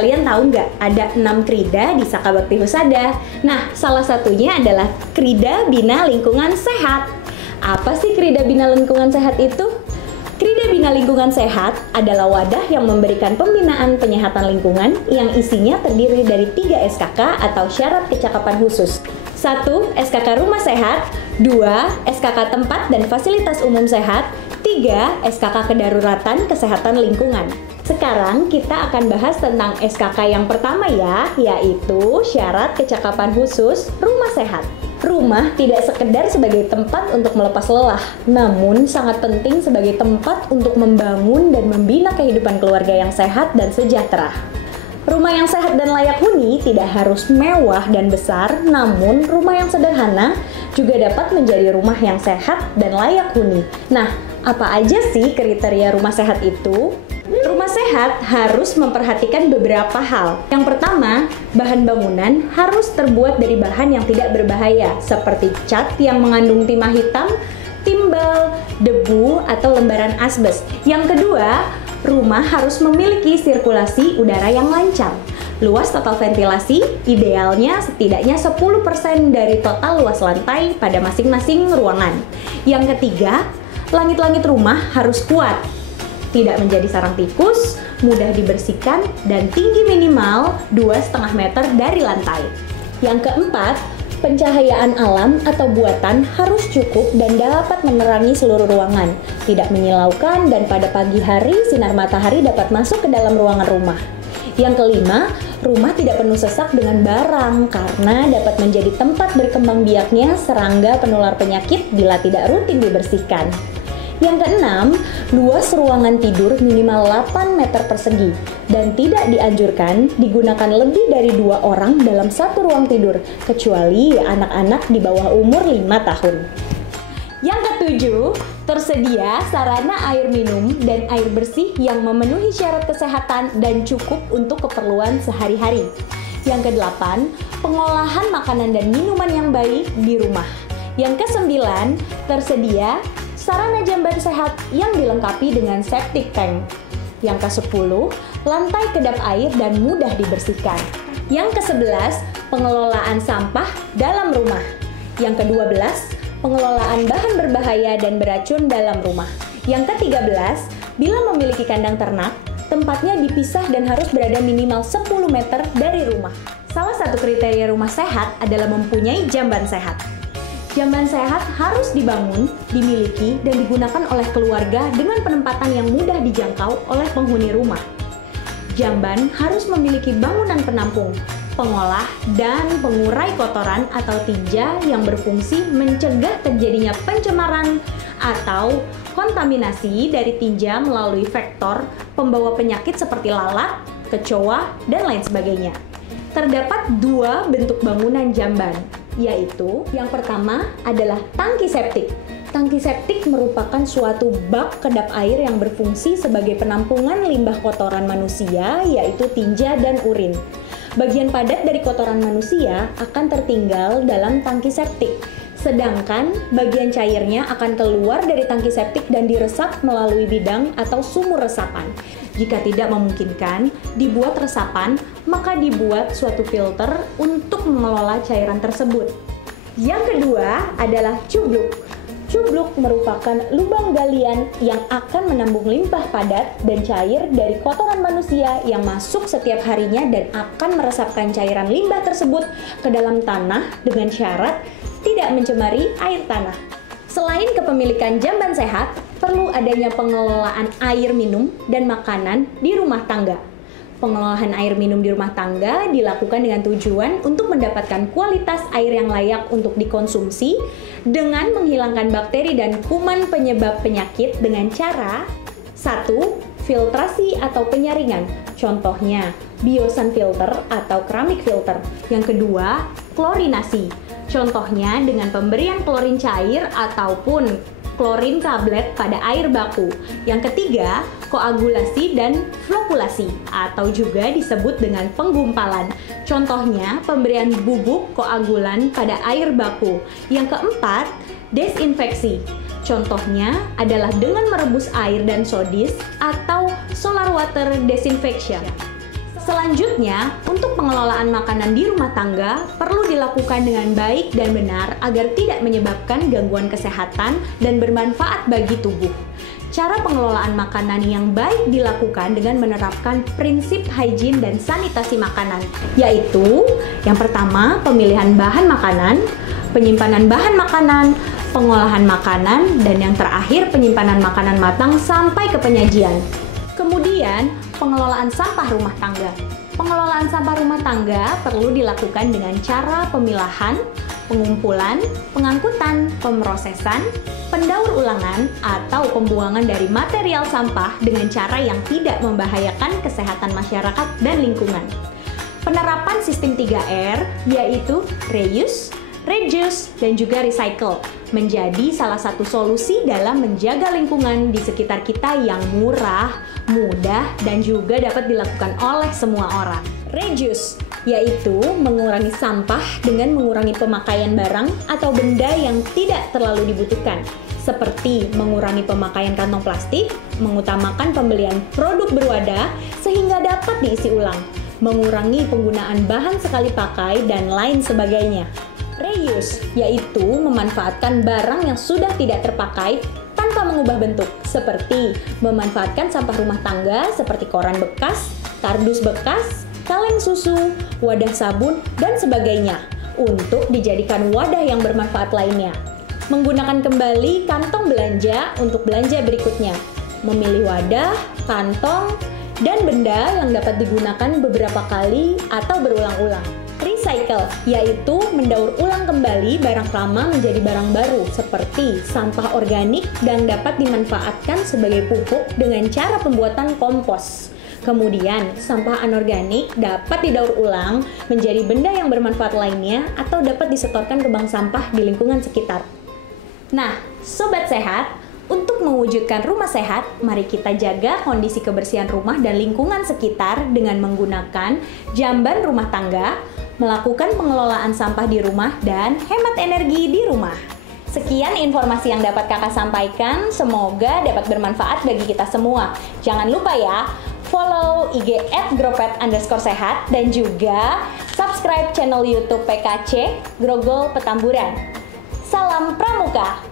Kalian tahu nggak ada 6 krida di Saka Bakti Husada? Nah, salah satunya adalah Krida Bina Lingkungan Sehat. Apa sih Krida Bina Lingkungan Sehat itu? Krida Bina Lingkungan Sehat adalah wadah yang memberikan pembinaan penyehatan lingkungan yang isinya terdiri dari 3 SKK atau syarat kecakapan khusus. 1. SKK Rumah Sehat, 2. SKK Tempat dan Fasilitas Umum Sehat, 3. SKK Kedaruratan Kesehatan Lingkungan. Sekarang kita akan bahas tentang SKK yang pertama ya, yaitu syarat kecakapan khusus rumah sehat. Rumah tidak sekedar sebagai tempat untuk melepas lelah, namun sangat penting sebagai tempat untuk membangun dan membina kehidupan keluarga yang sehat dan sejahtera. Rumah yang sehat dan layak huni tidak harus mewah dan besar, namun rumah yang sederhana juga dapat menjadi rumah yang sehat dan layak huni. Nah, apa aja sih kriteria rumah sehat itu? Rumah sehat harus memperhatikan beberapa hal. Yang pertama, bahan bangunan harus terbuat dari bahan yang tidak berbahaya, seperti cat yang mengandung timah hitam, timbal, debu, atau lembaran asbes. Yang kedua, rumah harus memiliki sirkulasi udara yang lancar. Luas total ventilasi idealnya setidaknya 10% dari total luas lantai pada masing-masing ruangan. Yang ketiga, langit-langit rumah harus kuat, tidak menjadi sarang tikus, mudah dibersihkan, dan tinggi minimal 2,5 meter dari lantai. Yang keempat, pencahayaan alam atau buatan harus cukup dan dapat menerangi seluruh ruangan, tidak menyilaukan, dan pada pagi hari sinar matahari dapat masuk ke dalam ruangan rumah. Yang kelima, rumah tidak penuh sesak dengan barang karena dapat menjadi tempat berkembang biaknya serangga penular penyakit bila tidak rutin dibersihkan. Yang keenam, luas ruangan tidur minimal 8 meter persegi dan tidak dianjurkan digunakan lebih dari 2 orang dalam satu ruang tidur, kecuali anak-anak di bawah umur 5 tahun. Yang ketujuh, tersedia sarana air minum dan air bersih yang memenuhi syarat kesehatan dan cukup untuk keperluan sehari-hari. Yang kedelapan, pengolahan makanan dan minuman yang baik di rumah. Yang kesembilan, tersedia sarana jamban sehat yang dilengkapi dengan septic tank. Yang ke-10, lantai kedap air dan mudah dibersihkan. Yang ke-11, pengelolaan sampah dalam rumah. Yang ke-12, pengelolaan bahan berbahaya dan beracun dalam rumah. Yang ke-13, bila memiliki kandang ternak, tempatnya dipisah dan harus berada minimal 10 meter dari rumah. Salah satu kriteria rumah sehat adalah mempunyai jamban sehat. Jamban sehat harus dibangun, dimiliki, dan digunakan oleh keluarga dengan penempatan yang mudah dijangkau oleh penghuni rumah. Jamban harus memiliki bangunan penampung, pengolah, dan pengurai kotoran atau tinja yang berfungsi mencegah terjadinya pencemaran atau kontaminasi dari tinja melalui vektor pembawa penyakit seperti lalat, kecoa, dan lain sebagainya. Terdapat 2 bentuk bangunan jamban, yaitu yang pertama adalah tangki septik. Tangki septik merupakan suatu bak kedap air yang berfungsi sebagai penampungan limbah kotoran manusia, yaitu tinja dan urin. Bagian padat dari kotoran manusia akan tertinggal dalam tangki septik, sedangkan bagian cairnya akan keluar dari tangki septik dan diresap melalui bidang atau sumur resapan. Jika tidak memungkinkan dibuat resapan, maka dibuat suatu filter untuk mengelola cairan tersebut. Yang kedua adalah cubluk. Cubluk merupakan lubang galian yang akan menambung limbah padat dan cair dari kotoran manusia yang masuk setiap harinya dan akan meresapkan cairan limbah tersebut ke dalam tanah dengan syarat tidak mencemari air tanah. Selain kepemilikan jamban sehat, perlu adanya pengelolaan air minum dan makanan di rumah tangga. Pengelolaan air minum di rumah tangga dilakukan dengan tujuan untuk mendapatkan kualitas air yang layak untuk dikonsumsi dengan menghilangkan bakteri dan kuman penyebab penyakit dengan cara 1. Filtrasi atau penyaringan, contohnya biosan filter atau keramik filter. Yang kedua, klorinasi, contohnya dengan pemberian klorin cair ataupun klorin tablet pada air baku. Yang ketiga, koagulasi dan flokulasi atau juga disebut dengan penggumpalan. Contohnya, pemberian bubuk koagulan pada air baku. Yang keempat, desinfeksi. Contohnya adalah dengan merebus air dan sodis atau solar water disinfection. Selanjutnya, untuk pengelolaan makanan di rumah tangga perlu dilakukan dengan baik dan benar agar tidak menyebabkan gangguan kesehatan dan bermanfaat bagi tubuh. Cara pengelolaan makanan yang baik dilakukan dengan menerapkan prinsip hygiene dan sanitasi makanan, yaitu yang pertama, pemilihan bahan makanan, penyimpanan bahan makanan, pengolahan makanan, dan yang terakhir penyimpanan makanan matang sampai ke penyajian. Kemudian, pengelolaan sampah rumah tangga. Pengelolaan sampah rumah tangga perlu dilakukan dengan cara pemilahan, pengumpulan, pengangkutan, pemrosesan, pendaur ulangan, atau pembuangan dari material sampah dengan cara yang tidak membahayakan kesehatan masyarakat dan lingkungan. Penerapan sistem 3R, yaitu reuse, reduce, dan juga recycle, menjadi salah satu solusi dalam menjaga lingkungan di sekitar kita yang murah, mudah, dan juga dapat dilakukan oleh semua orang. Reduce, yaitu mengurangi sampah dengan mengurangi pemakaian barang atau benda yang tidak terlalu dibutuhkan, seperti mengurangi pemakaian kantong plastik, mengutamakan pembelian produk berwadah sehingga dapat diisi ulang, mengurangi penggunaan bahan sekali pakai, dan lain sebagainya. Reuse, yaitu memanfaatkan barang yang sudah tidak terpakai tanpa mengubah bentuk, seperti memanfaatkan sampah rumah tangga seperti koran bekas, kardus bekas, kaleng susu, wadah sabun, dan sebagainya untuk dijadikan wadah yang bermanfaat lainnya. Menggunakan kembali kantong belanja untuk belanja berikutnya, memilih wadah, kantong, dan benda yang dapat digunakan beberapa kali atau berulang-ulang. Recycle, yaitu mendaur ulang kembali barang lama menjadi barang baru seperti sampah organik dan dapat dimanfaatkan sebagai pupuk dengan cara pembuatan kompos. Kemudian, sampah anorganik dapat didaur ulang menjadi benda yang bermanfaat lainnya atau dapat disetorkan ke bank sampah di lingkungan sekitar. Nah, Sobat Sehat, untuk mewujudkan rumah sehat, mari kita jaga kondisi kebersihan rumah dan lingkungan sekitar dengan menggunakan jamban rumah tangga, melakukan pengelolaan sampah di rumah, dan hemat energi di rumah. Sekian informasi yang dapat kakak sampaikan, semoga dapat bermanfaat bagi kita semua. Jangan lupa ya, follow IG @gropet_sehat dan juga subscribe channel YouTube PKC Grogol Petamburan. Salam Pramuka!